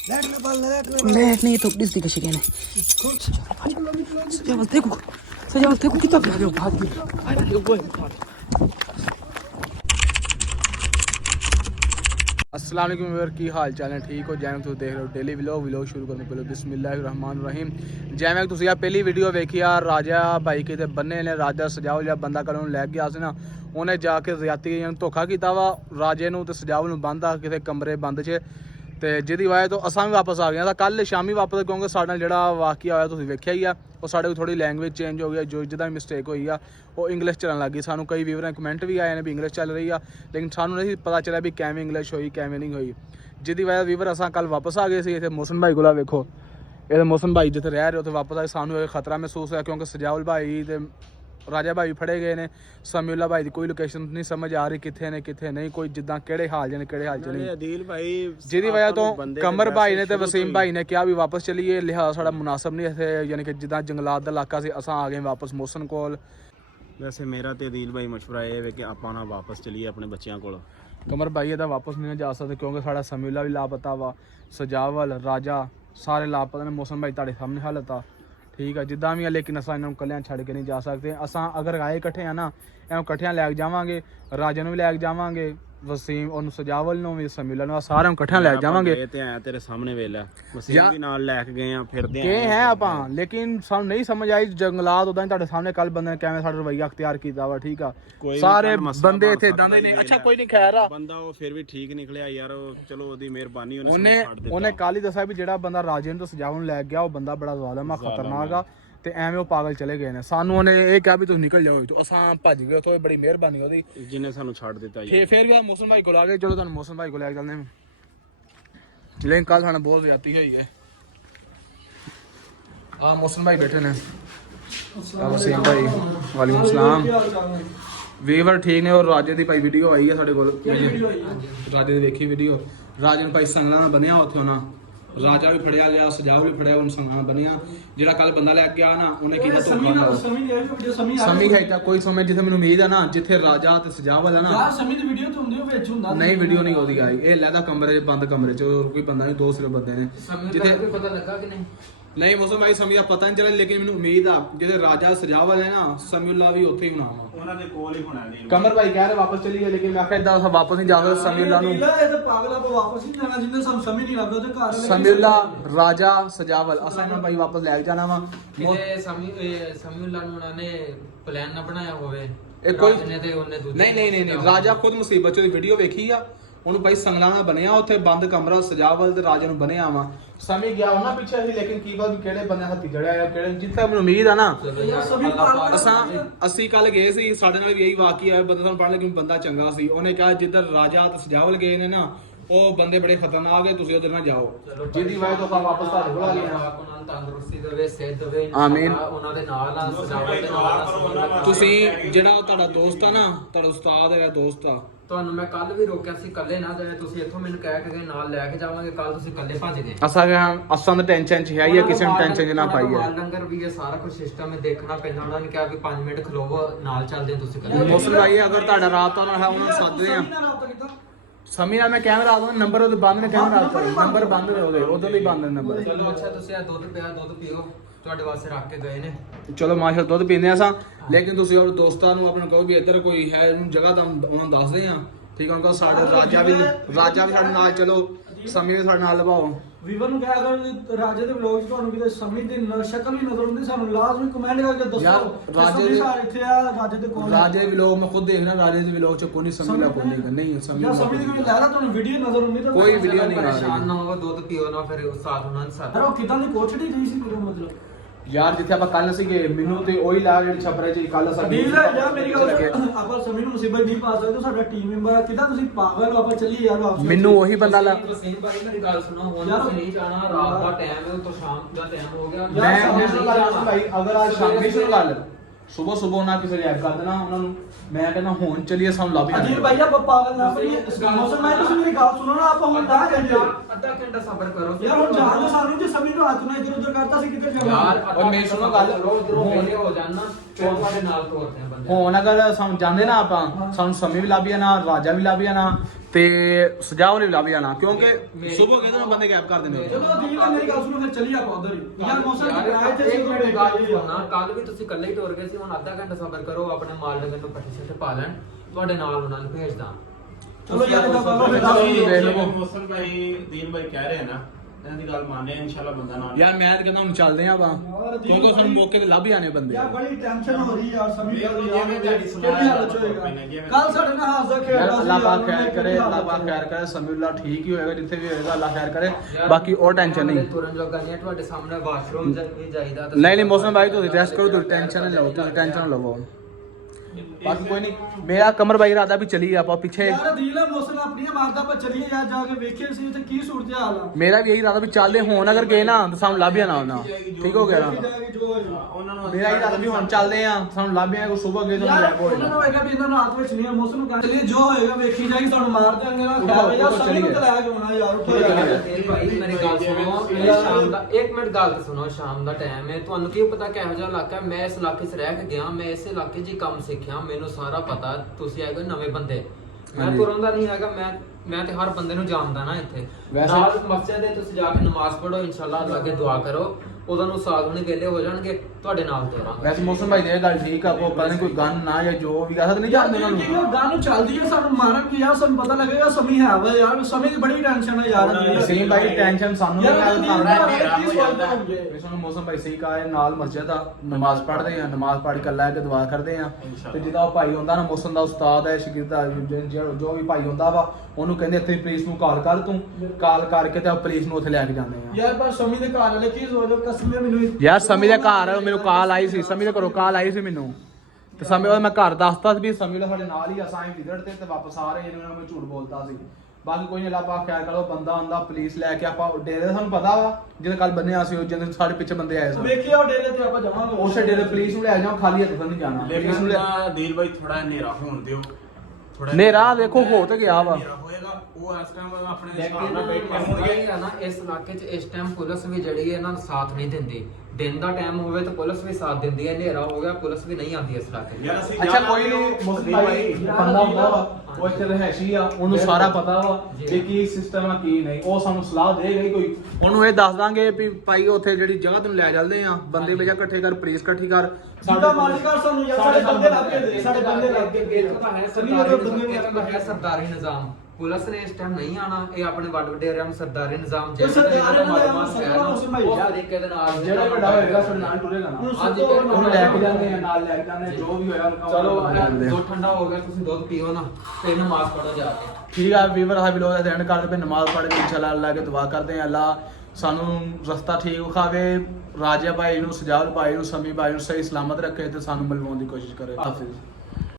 Late नहीं तो please दिखे शिके ने सजावल थे को कितना भाग गया अस्सलाम वालेकुम व्यूअर की हाल चाल है ठीक हो जैमें तुम देख रहे हो डेली व्लॉग शुरू करने पहले बिस्मिल्लाहिर्रहमानिर्रहीम जैमें तुम यार पहली वीडियो वेखी यार राजा भाई किते बन्ने ने राजा सजावल या बंदा कल लै गया सी ना उन्हें जाके ज्यादती धोखा किया वा राजे नूं ते सजावल नूं बंद किते कमरे बंद च ते जिहदी वजह तो असां भी वापस आ गए था कल शामी वापस क्योंकि साडे नाल जिहड़ा वाकिया होया तुसीं वेखिया ही आ वो साडे थोड़ी लैंग्वेज चेंज हो गई जो जिदा मिसटेक हुई आ वो इंग्लिश चलन लग गई सानू कई व्यूअर कमेंट भी आए ने भी इंग्लिश चल रही आ लेकिन सानू नहीं पता चलिया भी कैवें इंग्लिश हुई कैवें नहीं हुई जिहदी वजह व्यूअर असां कल वापस आ गए सी इत्थे मोहसन भाई कोला वेखो ये मोहसन भाई जिथे रह रहे उत्थे वापस आए सानू खतरा महसूस होया क्योंकि सजावल भाई ते राजा भाई फड़े गए ने समीउल्ला भाई की कोई लोकेशन नहीं समझ आ रही किथे ने किथे नहीं कोई जिदा केड़े हाल ने केड़े हाल च नहीं अदील भाई जिहदी वजह तो कमर भाई ने ते वसीम भाई ने क्या भी वापस चलीए लिहाजा साड़ा मुनासिब नहीं इत्थे यानी कि जिदा जंगलात दा इलाका सी असां आ गए वापस मोहसन कोल वैसे मेरा ते अदील भाई मशवरा ये है कि आपां ना वापस चलीए अपने बच्चों कोल कमर भाई इहदा वापस नहीं जा सकते क्योंकि साड़ा समीउल्ला भी लापता वा सजावल राजा सारे लापता ने मोहसन भाई तुहाडे सामने हालत आ ठीक है जिदा भी है लेकिन असा इन्होंने कलियां छड़ के नहीं जा सकते असा अगर आए इकट्ठे हैं ना इन्हों कट्ठियां लैके जावांगे राजे भी लैके जावांगे वसीम और सजावल नूं भी समीउल्ला नूं सारे कट्ठियां लैके जावांगे तेरे सामने वेला वसीम भी नाल लैके गए हैं फिरदे गए हैं आपां लेकिन सानू नहीं समझ आई जंगलात उदां तुहाडे सामने कल बंदे ने किवें साडा रवैया अख्तियार कीता वा ठीक आ सारे बंदे इत्थे इदां दे ने अच्छा कोई नहीं खैर आ बंदा वो फिर भी ठीक निकलिया यार चलो ओदी मेहरबानी ਉਹਨੇ ਕੱਲ ਹੀ ਦੱਸਿਆ ਵੀ ਜਿਹੜਾ ਬੰਦਾ ਰਾਜੇ ਨੂੰ ਤੇ ਸਜਾਵਲ ਨੂੰ ਲੈ ਗਿਆ ਉਹ ਬੰਦਾ ਬੜਾ ਜ਼ਾਲਮ ਆ ਖਤਰਨਾਕ ਆ ਤੇ ਐਵੇਂ ਉਹ ਪਾਗਲ ਚਲੇ ਗਏ ਨੇ ਸਾਨੂੰ ਉਹਨੇ ਇਹ ਕਿਹਾ ਵੀ ਤੁਸੀਂ ਨਿਕਲ ਜਾਓ ਤੇ ਅਸਾਂ ਭੱਜ ਗਏ ਉੱਥੋਂ ਬੜੀ ਮਿਹਰਬਾਨੀ ਉਹਦੀ ਜਿਹਨੇ ਸਾਨੂੰ ਛੱਡ ਦਿੱਤਾ ਯਾਰ ਫਿਰ ਵੀ ਆ ਮੌਸਮ ਭਾਈ ਕੋਲ ਆ ਗਏ ਚਲੋ ਤੁਹਾਨੂੰ ਮੌਸਮ ਭਾਈ ਕੋਲ ਲੈ ਕੇ ਚੱਲਦੇ ਹਾਂ ਲੇਕਿਨ ਕੱਲ ਸਾਨੂੰ ਬਹੁਤ ਜ਼ਿਆਦਤੀ ਹੋਈ ਹੈ ਆ ਮੌਸਮ ਭਾਈ ਬੈਠੇ ਨੇ ਆ ਵਸੀਮ ਭਾਈ ਵਾਲੇਕੁਮ ਸਲਾਮ ਵੀਵਰ ਠੀਕ ਨੇ ਔਰ ਰਾਜੇ ਦੀ ਭਾਈ ਵੀਡੀਓ ਆਈ ਹੈ ਸਾਡੇ ਕੋਲ ਰਾਜੇ ਦੀ ਵੇਖੀ ਵੀਡੀਓ ਰਾਜੇ ਨੂੰ ਭਾਈ ਸੰਗਲਾਂ ਨਾਲ ਬੰਨਿਆ ਉੱਥੇ ਉਹਨਾਂ राजा भी फड़िया गया सजाव भी फड़िया उन संगना बनिया जेड़ा कल बंदा लैके गया ना उन्हें की समी है कोई समय जिथे मैनू उम्मीद है ना जिथे राजा ते सजावल है ना यार समी दी वीडियो तो हुंदी विच हुंदा नहीं वीडियो नहीं होदी आई ए लैदा कमरे बंद कमरे च और कोई बंदा नहीं दो सिर्फ बंदे ने जिथे पता लगा कि नहीं मौसम भाई समी का पता नहीं चला लेकिन मैनू उम्मीद आ जिथे राजा सजावल है ना समीउल्ला भी उत्थे ही होना ਉਹਨਾਂ ਦੇ ਕੋਲ ਹੀ ਹੋਣਾ ਨਹੀਂ ਕਮਰ ਭਾਈ ਕਹਿ ਰਹੇ ਵਾਪਸ ਚਲੀਏ ਲੇਕਿਨ ਮੈਂ ਕਹਿੰਦਾ ਵਾਪਸ ਨਹੀਂ ਜਾ ਸਕਦੇ ਸਮੀਉल्ला ਨੂੰ ਇਹ ਤਾਂ ਪਾਗਲ ਆਪਾਂ ਵਾਪਸ ਨਹੀਂ ਜਾਣਾ ਜਿੰਨੇ ਸਾਨੂੰ ਸਮਝ ਨਹੀਂ ਲੱਗਦਾ ਉਹਦੇ ਘਰ ਸਮੀਉल्ला ਰਾਜਾ ਸਜਾਵਲ ਅਸਾਂ ਇਹਨਾਂ ਭਾਈ ਵਾਪਸ ਲੈ ਕੇ ਜਾਣਾ ਵਾ ਕਿਤੇ ਸਮੀਉल्ला ਨੂੰ ਉਹਨਾਂ ਨੇ ਪਲਾਨ ਨਾ ਬਣਾਇਆ ਹੋਵੇ ਇਹ ਕੋਈ ਨਹੀਂ ਰਾਜਾ ਖੁਦ ਮੁਸੀਬਤ ਚ ਵੀਡੀਓ ਵੇਖੀ ਆ ਉਹਨੂੰ ਭਾਈ ਸੰਗਲਾਂ ਨਾਲ ਬਣਿਆ ਉੱਥੇ ਬੰਦ ਕਮਰਾ ਸਜਾਵਲ ਤੇ ਰਾਜੇ ਨੂੰ ਬਣਿਆ ਵਾ ਸਮੀ ਗਿਆ ਉਹਨਾਂ ਪਿੱਛੇ ਸੀ ਲੇਕਿਨ ਕੀ ਪਤਾ ਕਿਹੜੇ ਬੰਦੇ ਹੱਥੀ ਜੜਿਆ ਆ ਕਿਹੜੇ ਜਿੱਥੇ ਮੈਨੂੰ ਉਮੀਦ ਆ ਨਾ ਅਸੀਂ ਕੱਲ ਗਏ ਸੀ ਸਾਡੇ ਨਾਲ ਵੀ ਇਹੀ ਵਾਕਿਆ ਹੋਇਆ ਬੰਦਾ ਸਾਨੂੰ ਪੜ੍ਹਨ ਲੱਗੇ ਬੰਦਾ ਚੰਗਾ ਸੀ ਉਹਨੇ ਕਿਹਾ ਜਿੱਧਰ ਰਾਜਾ ਤੇ ਸਜਾਵਲ ਗਏ ਨੇ ਨਾ ਉਹ ਬੰਦੇ ਬੜੇ ਖਤਰਨਾਕ ਹੈ ਤੁਸੀਂ ਉਧਰ ਨਾ ਜਾਓ ਜਿਹਦੀ ਵਜ੍ਹਾ ਤੋਂ ਆਪਾਂ ਵਾਪਸ ਤੁਹਾਡੇ ਕੋਲ ਆ ਗਏ ਹਾਂ ਉਹਨਾਂ ਨੂੰ ਤੰਦਰੁਸਤੀ ਦੇਵੇ ਸਿਹਤ ਦੇਵੇ ਆਮੀਨ ਉਹਨਾਂ ਦੇ ਨਾਲ ਆ ਸਜਾਵਲ ਦੇ ਨਾਲ ਤੁਸੀਂ ਜਿਹੜਾ ਉਹ ਤੁਹਾਡਾ ਦੋਸਤ ਆ ਨਾ ਤੁਹਾਡਾ ਉਸਤਾਦ ਹੈ ਦੋਸਤ ਆ ਤੁਹਾਨੂੰ ਮੈਂ ਕੱਲ ਵੀ ਰੋਕਿਆ ਸੀ ਕੱਲੇ ਨਾ ਜਾਏ ਤੁਸੀਂ ਇੱਥੋਂ ਮੈਨੂੰ ਕਹਿ ਕੇ ਗਏ ਨਾਲ ਲੈ ਕੇ ਜਾਵਾਂਗੇ ਕੱਲ ਤੁਸੀਂ ਕੱਲੇ ਭੱਜ ਗਏ ਅਸਾਂ ਦਾ ਟੈਨਸ਼ਨ ਚ ਹੈ ਜਾਂ ਕਿਸੇ ਨੂੰ ਟੈਨਸ਼ਨ ਚ ਨਾ ਪਾਈ ਹੈ ਲੰਗਰ ਵੀ ਇਹ ਸਾਰਾ ਕੁਝ ਸਿਸਟਮ ਹੈ ਦੇਖਣਾ ਪੈਂਦਾ ਉਹਨਾਂ ਨੇ ਕਿਹਾ ਵੀ 5 ਮਿੰਟ ਖਲੋਵੋ ਨਾਲ ਚੱਲਦੇ ਤੁਸੀਂ ਕੱਲੇ ਮੌਸਮ ਭਾਈ ਅਗਰ ਤੁਹਾਡਾ ਰਾਬਤਾ ਨਾਲ ਹੈ ਉਹਨਾਂ ਨੂੰ ਸੱਦਦੇ ਆ ਸਮੀ ਨਾਲ ਮੈਂ ਕੈਮਰਾ ਆ ਦੋ ਨੰਬਰ ਉਹਦੇ ਬੰਦ ਨੇ ਕੈਮਰਾ ਨੰਬਰ ਬੰਦ ਨੇ ਉਹਦੇ ਉਦੋਂ ਹੀ ਬੰਦ ਨੇ ਨੰਬਰ ਚਲੋ ਅੱਛਾ ਤੁਸੀਂ ਆ ਦੁੱਧ ਪੀਓ ਤੁਹਾਡੇ ਵਾਸਤੇ ਰੱਖ ਕੇ ਗਏ ਨੇ ਚਲੋ ਮਾਸ਼ਾ ਦੁੱਧ ਪੀਂਦੇ ਆ ਸਾਂ ਲੇਕਿਨ ਤੁਸੀਂ ਹੋਰ ਦੋਸਤਾਂ ਨੂੰ ਆਪਣੇ ਕਹੋ ਵੀ ਇੱਧਰ ਕੋਈ ਹੈ ਉਹਨੂੰ ਜਗ੍ਹਾ ਤਾਂ ਉਹਨਾਂ ਨੂੰ ਦੱਸਦੇ ਆ ਠੀਕ ਹੈ ਸਾਡੇ ਰਾਜਾ ਵੀ ਸਾਡੇ ਨਾਲ ਚਲੋ ਸਮੀ ਵੀ ਸਾਡੇ ਨਾਲ ਲਵਾਓ ਵੀਵਰ ਨੂੰ ਕਿਹਾ ਅਗਰ ਰਾਜੇ ਦੇ ਵਲੌਗ 'ਚ ਤੁਹਾਨੂੰ ਕਿਤੇ ਸਮੀ ਦੀ ਸ਼ਕਲ ਵੀ ਨਜ਼ਰ ਆਉਂਦੀ ਸਾਨੂੰ ਲਾਜ਼ਮੀ ਕਮੈਂਟ ਕਰਕੇ ਦੱਸੋ ਯਾਰ ਰਾਜੇ ਇੱਥੇ ਆ ਰਾਜੇ ਦੇ ਕੋਲ ਰਾਜੇ ਵਲੌਗ ਮੈਂ ਖੁਦ ਦੇਖਣਾ ਰਾਜੇ ਦੇ ਵਲੌਗ 'ਚ ਕੋਈ ਨਹੀਂ ਸਮੀ ਲਾ ਕੋਈ ਨਹੀਂ ਸਮੀ ਯਾਰ ਸਮੀ ਦੀ ਕੋਈ ਲੈ ਲਾ ਤੁਹਾਨੂੰ ਵੀਡੀਓ ਨਜ਼ਰ ਆਉਂਦੀ ਤਾਂ ਕੋਈ ਵੀਡੀਓ ਨਹੀਂ ਆ ਰਹੀ ਪਰੇਸ਼ਾਨ ਨਾ ਹੋਵੋ ਦੁੱਧ ਪੀਓ ਨਾ ਫਿਰ ਉਸਤਾਦ ਉਹਨਾਂ ਦੇ ਸਾਥ ਉਹ ਕਿਦਾਂ ਦੀ ਕੋਠੜੀ ਗਈ ਸੀ ਮੇਰਾ ਮਤਲਬ ਯਾਰ ਜਿੱਥੇ ਆਪਾਂ ਕੱਲ ਸੀਗੇ ਮੈਨੂੰ ਤੇ ਉਹੀ ਲਾ ਜਿਹੜੀ ਛਪਰੇ ਚ ਕੱਲ ਅਸੀਂ ਠੀਕ ਹੈ ਯਾਰ ਮੇਰੀ ਗੱਲ ਆਪਾਂ ਸਮੀ ਨੂੰ ਮੁਸੀਬਤ ਨਹੀਂ ਪਾ ਸਕਦੇ ਸਾਡਾ ਟੀਮ ਮੈਂਬਰ ਆ ਕਿਦਾਂ ਤੁਸੀਂ ਪਾਗਲ ਹੋ ਆਪਾਂ ਚੱਲੀਏ ਯਾਰ ਵਾਪਸ ਮੈਨੂੰ ਉਹੀ ਬੰਦਾ ਲਾ ਸਿੰਘ ਭਾਈ ਮੇਰੀ ਗੱਲ ਸੁਣੋ ਹੁਣ ਤੁਸੀਂ ਨਹੀਂ ਜਾਣਾ ਰਾਤ ਦਾ ਟਾਈਮ ਹੈ ਤੋਂ ਸ਼ਾਮ ਦਾ ਟਾਈਮ ਹੋ ਗਿਆ ਮੈਂ ਭਾਈ ਅਗਰ ਅੱਜ ਸ਼ਾਮੀ ਸ਼ੁਰੂ ਕਰ ਸੁਬਹ ਨਾ ਕਿਸੇ ਰਿਐਕਟ ਕਰ ਦੇਣਾ ਉਹਨਾਂ ਨੂੰ ਮੈਂ ਕਹਿੰਦਾ ਹੁਣ ਚੱਲੀਏ ਸਾਨੂੰ ਲੱਭ ਜਾਂਦੇ ਅਜੀਬ ਭਾਈ ਆਪਾਂ ਪਾਗਲ ਨਾ ਬਣੀ ਮੌਸਮ ਮੈਂ ਤੁਸੀਂ ਮੇਰੀ ਗੱਲ ਸੁਣੋ ਨਾ ਆਪਾਂ ਹੁਣ ਦਾ ਜਾਂਦੇ ਅੱਧਾ ਘੰਟਾ ਸਬਰ ਕਰੋ ਯਾਰ ਹੁਣ ਜਾਣ ਦੋ ਸਾਨੂੰ ਜੇ ਸਮਝ ਨੂੰ ਹੱਥ ਨਾਲ ਇੱਧਰ ਉੱਧਰ ਕਰਤਾ ਸੀ ਕਿੱਧਰ ਜਾਣਾ ਯਾਰ ਔਰ ਮੇਰੀ ਸੁਣੋ ਗੱਲ ਰੋਜ਼ ਵੇਲੇ ਹੋ ਜਾਣਾ ਤੁਹਾਡੇ ਨਾਲ ਤੋਰਦੇ ਆ ਬੰਦੇ ਹੁਣ ਅਗਰ ਸਾਨੂੰ ਜਾਂਦੇ ਨਾ ਆਪਾਂ ਸਾਨੂੰ ਸਮੀ ਵੀ ਲੱਭ ਜਾਣਾ, ਰਾਜਾ ਵੀ ਲੱਭ ਜਾਣਾ ਤੇ ਸਜਾਵਲ ਵੀ ਲੱਭ ਜਾਣਾ, ਕਿਉਂਕਿ ਸੁਬਹ ਕਹਿੰਦੇ ਮੈਂ ਬੰਦੇ ਗੈਪ ਕਰ ਦਿੰਦੇ ਚਲੋ ਦਿਲ ਨਾਲ ਮੇਰੀ ਗੱਲ ਸੁਣੋ, ਫਿਰ ਚੱਲੀਏ ਆਪਾਂ ਉਧਰ ਹੀ ਯਾਰ ਮੌਸਮ ਯਾਰ ਕਿਰਾਏ ਤੇ ਇੱਕ ਮਿੰਟ ਗੱਲ ਸੁਣਨਾ, ਕੱਲ ਵੀ ਤੁਸੀਂ ਇਕੱਲੇ ਹੀ ਟੁਰ ਗਏ ਸੀ, ਹੁਣ ਅੱਧਾ ਘੰਟਾ ਸਬਰ ਕਰੋ, ਆਪਣੇ ਮਾਲ ਡੰਗਰ ਨੂੰ ਪੱਠੇ ਛੱਟੇ ਪਾ ਲੈਣ, ਤੁਹਾਡੇ ਨਾਲ ਉਹਨਾਂ ਨੂੰ ਭੇਜਦਾ। ਚਲੋ ਯਾਰ ਇਹਦਾ ਕਰੋ ਫਿਰ ਮੌਸਮ ਭਾਈ ਦੀਨ ਭਾਈ ਕਹਿ ਰਹੇ ਨਾ, ਇਹਨਾਂ ਦੀ ਗੱਲ ਮੰਨੇ ਇਨਸ਼ਾਅੱਲਾ ਬੰਦਾ ਨਾਲ ਯਾਰ ਮੈਂ ਤਾਂ ਕਹਿੰਦਾ ਹੁਣ ਚੱਲਦੇ ਆਂ ਆਪਾਂ, ਕਿਉਂਕਿ ਸਾਨੂੰ ਮੌਕੇ ਤੇ ਲੱਭ ਜਾਣੇ ਬੰਦੇ। ਯਾਰ ਬੜੀ ਟੈਨਸ਼ਨ ਹੋ ਰਹੀ ਯਾਰ ਸਮੀ ਗੱਲ ਯਾਰ ਜਿਵੇਂ ਤੁਹਾਡੀ ਸੁਣਾਈ ਕਿਹੜੀ ਹਾਲਤ ਹੋਏਗਾ ਕੱਲ ਸਾਡੇ ਨਾਲ ਹਾਸਦਾ ਯਾਰ ਖੇਡਦਾ ਸੀ ਅੱਲਾਹ ਪਾਕ ਖੈਰ ਕਰੇ, ਅੱਲਾਹ ਪਾਕ ਖੈਰ ਕਰੇ, ਸਮੀਉल्लाह ਠੀਕ ਹੀ ਹੋਏਗਾ, ਜਿੱਥੇ ਵੀ ਹੋਏਗਾ ਅੱਲਾਹ ਖੈਰ ਕਰੇ, ਬਾਕੀ ਉਹ ਟੈਨਸ਼ਨ ਨਹੀਂ। ਤੁਰਨ ਜੋਗਾ ਨਹੀਂ ਹੈ, ਤੁਹਾਡੇ ਸਾਹਮਣੇ ਵਾਸ਼ਰੂਮ ਵੀ ਜਾਈਦਾ। ਨਹੀਂ ਨਹੀਂ ਮੌਸਮ ਭਾਈ ਤੁਸੀਂ ਰੈਸਟ ਕਰੋ, ਤੁਸੀਂ ਟੈਨਸ਼ਨ ਨਾ ਲਓ, ਤੁਸੀਂ ਟੈਨਸ਼ਨ ਨਾ ਲਵੋ। ਬਾਕੀ ਕੋਈ ਨਹੀਂ, ਮੇਰਾ ਕਮਰ ਭਾਈ ਰਾਦਾ ਵੀ ਚਲੀ ਆਪਾਂ ਪਿੱਛੇ, ਯਾਰ ਦਿਲ ਨਾਲ ਮੌਸਮ ਆਪਣੀਆਂ ਮਾਰਦਾ ਪਰ ਚੱਲੀਏ ਯਾਰ, ਜਾ ਕੇ ਵੇਖੀਏ ਸੀ ਇੱਥੇ ਕੀ ਸੂਰਤ ਹਾਲ ਆ। ਮੇਰਾ ਵੀ ਇਹੀ ਰਾਦਾ ਵੀ ਚੱਲਦੇ ਹੋਣ, ਅਗਰ ਗਏ ਨਾ ਤਾਂ ਸਾਨੂੰ ਲੱਭ ਜਾਣਾ ਉਹਨਾਂ, ਠੀਕ ਹੋ ਗਿਆ ਨਾ। ਜਾਏਗੀ ਜੋ ਹੋਏਗਾ। ਉਹਨਾਂ ਨੂੰ ਮੇਰਾ ਹੀ ਰਾਦਾ ਵੀ ਹੁਣ ਚੱਲਦੇ ਆ, ਸਾਨੂੰ ਲੱਭ ਜਾਏਗਾ, ਸਵੇਰ ਗਏ ਤਾਂ ਯਾਰ ਲੈ ਉਹਨਾਂ ਨੂੰ ਹੋਏਗਾ ਵੀ ਇਹਨਾਂ ਨੂੰ ਹੱਥ ਵਿੱਚ ਨਹੀਂ ਹੈ, ਮੌਸਮ ਨੂੰ ਕਹਿੰਦੇ ਲਈ ਜੋ ਹੋਏਗਾ ਵੇਖੀ ਜਾਏਗੀ, ਤੁਹਾਨੂੰ ਮਾਰ ਦਿਆਂਗੇ ਨਾ ਖੈਰ ਯਾਰ, ਸਮੀ ਨੂੰ ਤਾਂ ਲੈ ਕੇ ਆਉਣਾ ਯਾਰ ਉੱਥੇ ਜਾ ਕੇ। ਭਾਈ ਮੇਰੀ ਗੱਲ ਸੁਣੋ, ਇਹ ਸ਼ਾਮ ਦਾ 1 ਮਿੰਟ ਗੱਲ ਤਾਂ ਸੁਣੋ, ਸ਼ਾਮ ਦਾ ਟਾਈਮ ਹੈ, ਤੁਹਾਨੂੰ ਕੀ ਪਤਾ ਕਿਹੋ ਜਿਹਾ ਇਲਾਕਾ ਹੈ, ਮੈਂ ਇਸ ਇਲਾਕੇ 'ਚ ਰਹਿ ਕੇ ਗਿਆ, ਮੈਂ ਇਸ ਇਲਾਕੇ 'ਚ ਹੀ ਕੰਮ ਸਿੱਖਿਆ, ਮੈਨੂੰ ਸਾਰਾ ਪਤਾ। ਤੁਸੀਂ ਹੈਗੇ ਨਵੇਂ ਬੰਦੇ, ਮੈਂ ਤੁਰਨ ਦਾ ਨਹੀਂ ਹੈਗਾ, ਮੈਂ ਤੇ ਹਰ ਬੰਦੇ ਨੂੰ ਜਾਣਦਾ ਨਾ ਇੱਥੇ। ਨਾਲ ਮਸਜਿਦ ਦੇ ਤੁਸੀਂ ਜਾ ਕੇ ਨਮਾਜ਼ ਪੜ੍ਹੋ, ਇਨਸ਼ਾਅੱਲਾ ਅੱਲਾਹ ਅੱਗੇ ਦੁਆ ਕਰੋ, ਉਹਦਾ ਨੂੰ ਸਾਥ ਹੋਣੇ ਵੇਲੇ ਹੋ ਜਾਣਗੇ, ਤੁਹਾਡੇ ਨਾਲ ਤੁਰਾਂਗੇ। ਵੈਸੇ ਮੌਸਮ ਭਾਈ ਦੀ ਇਹ ਗੱਲ ਠੀਕ ਆ, ਉਹ ਪਤਾ ਨਹੀਂ ਕੋਈ ਗਨ ਨਾ ਜਾਂ ਜੋ ਵੀ ਕਹਦਾ ਨਹੀਂ ਜਾਣਦੇ ਉਹਨਾਂ ਕਿ ਨੂੰ। ਉਹ ਗਾਂ ਨੂੰ ਚੱਲਦੀ ਹੈ, ਸਾਨੂੰ ਮਾਰਨ ਕੀ ਯਾਰ, ਸਾਨੂੰ ਪਤਾ ਲੱਗੇਗਾ ਸਮੀ ਹੈ ਵਾ ਯਾਰ, ਸਮੀ ਦੀ ਬੜੀ ਟੈਨਸ਼ਨ ਹੈ ਯਾਰ। ਸਹੀ ਭਾਈ ਟੈਨਸ਼ਨ ਸਾਨੂੰ ਯਾਰ ਨਹੀਂ ਦਿਲ ਲੱਗਦਾ। ਨਾਲ ਕੀ ਸੋਚਦੇ ਹੋਣਗੇ। ਵੈਸੇ ਸਾਨੂੰ ਮੌਸਮ ਭਾਈ ਸਹੀ ਕਹਾ ਹੈ, ਨਾਲ ਮਸਜਿਦ ਆ, ਨਮਾਜ਼ ਪੜ੍ਹਦੇ ਆ, ਨਮਾਜ਼ ਪੜ੍ਹ ਕੇ ਅੱਲਾਹ ਅੱਗੇ ਦੁਆ ਕਰਦੇ ਆ, ਤੇ ਜਿਹਦਾ ਉਹ ਭਾਈ ਹੁੰਦਾ ਨਾ ਮੌਸਮ ਦਾ ਉਸਤਾਦ ਹੈ, ਸ਼ਾਗਿਰਦ ਆ, ਜੋ ਵੀ ਭਾਈ ਹੁੰਦਾ ਵਾ, ਉਹਨੂੰ ਕਹਿੰਦੇ ਇੱਥੇ ਪੁਲਿਸ ਨੂੰ ਕਾਲ ਕਰ, ਤੂੰ ਕਾਲ ਕਰਕੇ ਤੇ ਪੁਲਿਸ ਨੂੰ ਉੱਥੇ ਲੈ ਕੇ ਜਾਂਦੇ ਆ। ਯਾਰ ਪਰ ਸਮੀ ਦੇ ਘਰ ਵਾਲੇ ਕੀ ਸੋਚੋ, ਕਸਮੇ ਮੈਨੂੰ ਯਾਰ ਸਮੀ ਦੇ ਘਰ ਮੈਨੂੰ ਕਾਲ ਆਈ ਸੀ, ਸਮੀ ਦੇ ਘਰੋਂ ਕਾਲ ਆਈ ਸੀ ਮੈਨੂੰ, ਤੇ ਸਮੀ ਉਹ ਮੈਂ ਘਰ ਦੱਸਤਾ ਸੀ ਵੀ ਸਮੀ ਦਾ ਸਾਡੇ ਨਾਲ ਹੀ ਅਸਾਂ ਵਿਜ਼ਿਟ ਤੇ ਵਾਪਸ ਆ ਰਹੇ ਇਹਨਾਂ ਨੂੰ ਮੈਂ ਝੂਠ ਬੋਲਤਾ ਸੀ। ਬਾਕੀ ਕੋਈ ਨਹੀਂ, ਆਪਾਂ ਖੈਰ ਕਰੋ, ਬੰਦਾ ਆਂਦਾ ਪੁਲਿਸ ਲੈ ਕੇ ਆਪਾਂ ਡੇਰੇ, ਸਾਨੂੰ ਪਤਾ ਵਾ ਜਿਹਦੇ ਕੱਲ ਬੰਨਿਆ ਸੀ, ਉਹ ਜਿਹਦੇ ਸਾਡੇ ਪਿੱਛੇ ਬੰਦੇ ਆਏ ਸੀ, ਵੇਖਿਆ ਉਹ ਡੇਰੇ ਤੇ ਆਪਾਂ ਜਾਵਾਂਗੇ ਉਸੇ ਡੇਰੇ ਪੁਲਿਸ ਨੂੰ ਲੈ ਜਾਓ, ਖਾਲੀ ਹੱਥ ਨਹੀਂ ਜਾਣਾ। ਪੁਲਿਸ ਨੂੰ ਲੇਕਿਨ ਦੀਲ ਭਾਈ ਥੋੜਾ ਹਨੇਰਾ ਹੋਣ ਦਿਓ, ਥੋੜਾ ਹਨੇਰਾ ਦੇਖੋ ਹੋ ਤੇ ਗਿਆ ਵਾ। ਹਨੇਰਾ ਹੋਏਗਾ, ਉਹ ਇਸ ਟਾਈਮ ਆਪਣੇ ਲੇਕਿਨ ਹਿਸਾਬ ਨਾਲ ਬੈਠ ਕੇ ਮਸਲਾ ਇਹ ਆ ਨਾ, ਇਸ ਇਲਾਕੇ 'ਚ ਇਸ ਟਾਈਮ ਪੁਲਿਸ ਵੀ ਜਿਹੜੀ ਹੈ ਇਹਨਾਂ ਦਾ ਸਾਥ ਨਹੀਂ ਦਿੰਦੀ। ਦਿਨ ਦਾ ਟਾਈਮ ਹੋਵੇ ਤਾਂ ਪੁਲਿਸ ਵੀ ਸਾਥ ਦਿੰਦੀ ਹੈ, ਹਨੇਰਾ ਹੋ ਗਿਆ ਪੁਲਿਸ ਵੀ ਨਹੀਂ ਆਉਂਦੀ ਇਸ ਇਲਾਕੇ 'ਚ। ਯਾਰ ਅਸੀਂ ਅੱਛਾ ਕੋਈ ਨਹੀਂ, ਮੁਸਲਿਮ ਭਾਈ ਬੰਦਾ ਹੁੰਦਾ ਵਾ, ਉਹ ਇੱਥੇ ਰਹਿਸ਼ੀ ਆ, ਉਹਨੂੰ ਸਾਰਾ ਪਤਾ ਵਾ ਕਿ ਕੀ ਸਿਸਟਮ ਆ ਕੀ ਨਹੀਂ, ਉਹ ਸਾਨੂੰ ਸਲਾਹ ਦੇਗਾ ਹੀ ਕੋਈ, ਉਹਨੂੰ ਇਹ ਦੱਸ ਦਾਂਗੇ ਵੀ ਭਾਈ ਉੱਥੇ ਜਿਹੜੀ ਜਗ੍ਹਾ ਤੈਨੂੰ ਲੈ ਚੱਲਦੇ ਆ, ਬੰਦੇ ਵੇਜਾ ਇਕੱਠੇ ਕਰ, ਪੁਲਿਸ ਇਕੱਠੀ ਕਰ, ਸਾਡਾ ਮਾਲਿਕਾਰ ਸਾਨੂੰ ਯਾਰ, ਸਾਡੇ ਬੰਦੇ ਲੱਗ ਕੇ ਸਾਡੇ ਬੰਦੇ ਲੱਗ ਕੇ ਇਹ ਤਾਂ ਹੈ ਸਰਦਾਰੀ ਨਿਜ਼ਾਮ। ਪੁਲਿਸ ਨੇ ਇਸ ਟਾਈਮ ਨਹੀਂ ਆਣਾ, ਇਹ ਆਪਣੇ ਵੱਡ ਵਡੇਰਿਆਂ ਨੂੰ ਸਰਦਾਰੀ ਨਿਜ਼ਾਮ ਉਹ ਸਰਦਾਰੀ ਨਿਜ਼ਾਮ ਸੱਦਾ ਮੁਸਲਿਮ ਭਾਈ ਉਸ ਯਾਰ। ਤਰੀਕੇ ਦੇ ਨਾਲ ਜਿਹੜਾ ਵੱਡਾ ਹੋਏਗਾ ਸਾਡੇ ਨਾਲ ਟੁਰੇਗਾ ਨਾ, ਹਾਂਜੀ ਉਹਨੂੰ ਲੈ ਕੇ ਜਾਂਦੇ ਆ, ਨਾਲ ਲੈ ਕੇ ਜਾਂਦੇ ਆ, ਜੋ ਵੀ ਹੋਇਆ ਚਲੋ ਦੁੱਧ ਠੰਡਾ ਹੋ ਗਿਆ, ਤੁਸੀਂ ਦੁੱਧ ਪੀਓ ਨਾ, ਫਿਰ ਨਮਾਜ਼ ਪੜੋ ਜਾ ਕੇ। ਠੀਕ ਆ ਵੀਵਰ ਆ ਵੀ ਲੋਕ ਐਂਡ ਕਰਦੇ ਪਏ, ਨਮਾਜ਼ ਪੜ੍ਹ ਕੇ ਇਨਸ਼ਾਅੱਲਾ ਅੱਲਾਹ ਅੱਗੇ ਦੁਆ ਕਰਦੇ ਆ, ਅੱਲਾਹ ਸਾਨੂੰ ਰਸਤਾ ਠੀਕ ਵਿਖਾਵੇ, ਰਾਜਾ ਭਾਈ ਨੂੰ, ਸਜਾਵਲ ਭਾਈ ਨੂੰ, ਸਮੀ ਭਾਈ ਨੂੰ ਸਹੀ ਸਲਾਮਤ ਰੱਖੇ ਤੇ ਸਾਨੂੰ ਮਿਲਵਾਉਣ ਦੀ ਕੋਸ਼ਿਸ਼ ਕਰੇ। ਹਾਫਿਜ਼।